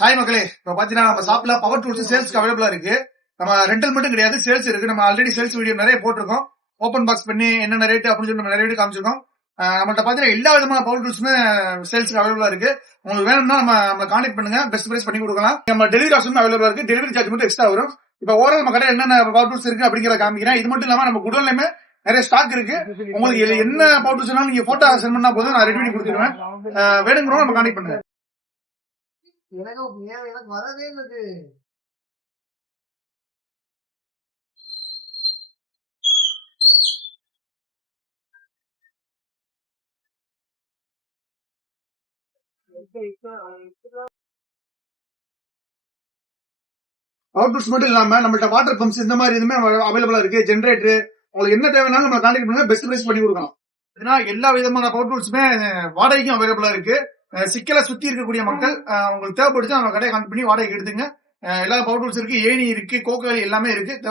Hi மக்களே, இப்ப பாத்தீங்கன்னா நம்ம ஷாப்ல பவர் டூல்ஸ் சேல்ஸ்க்கு அவைலபிளா இருக்கு. நம்ம ரெண்டல் மட்டும் கிடையாது, சேல்ஸ் இருக்கு. நம்ம ஆல்ரெடி சேல்ஸ் வீடியோ நிறைய போட்டிருக்கோம். ஓபன் பாக்ஸ் பண்ணி என்னென்ன ரேட் அப்படின்னு சொல்லி நம்ம நிறைய வீடியோ காமிச்சிருக்கோம். நம்மள்ட்ட பாத்தீங்கன்னா எல்லா விதமான பவர் டூல்ஸுமே சேல்ஸ்க்கு அவைலபிளா இருக்கு. உங்களுக்கு வேணும்னா நம்ம கான்டாக்ட் பண்ணுங்க, பெஸ்ட் பிரைஸ் பண்ணி கொடுக்கலாம். நம்ம டெலிவரி ஆப்ஷன் அவைலபிளா இருக்கு. டெலிவரி சார்ஜ் மட்டும் எக்ஸ்ட்ரா வரும். இப்ப ஓவரால் நம்ம கடை என்னென்ன பவர் டூல்ஸ் இருக்கு அப்படிங்கறத காமிக்கிறேன். இது மட்டும் இல்லாம நம்ம குடோன்லயுமே நிறைய ஸ்டாக் இருக்கு. உங்களுக்கு என்ன பவர் டூல்ஸ் நீங்க போட்டோ சென்ட் பண்ணா போதும், நான் ரெடி பண்ணி கொடுத்துருவேன். வேணுங்கிறோம் நம்ம கான்டாக்ட் பண்ணுங்க. எனக்கு வரவே இல்லது. பவர் டூல்ஸ் மட்டும் இல்லாம நம்மள்ட்ட வாட்டர் பம்ப்ஸ் இந்த மாதிரி இதுமே அவைலபிளா இருக்கு. ஜென்ரேட்டர் உங்களுக்கு என்ன தேவைனாலும் நம்ம கான்டாக்ட் பண்ணுங்க, பெஸ்ட் பிரைஸ் பண்ணி கொடுக்கலாம். ஏன்னா எல்லா விதமான பவர் டூல்ஸுமே வாடகைக்கும் அவைலபிளா இருக்கு. சிக்கலை சுத்தி இருக்கக்கூடிய மக்கள் உங்களுக்கு தேவைப்படுச்சு நம்ம கடையை கான்டாக்ட் பண்ணி வாடகைக்கு எடுத்துங்க. எல்லா பவர் டூல்ஸ் இருக்கு, ஏணி இருக்கு, கோக்காளி எல்லாமே இருக்கு.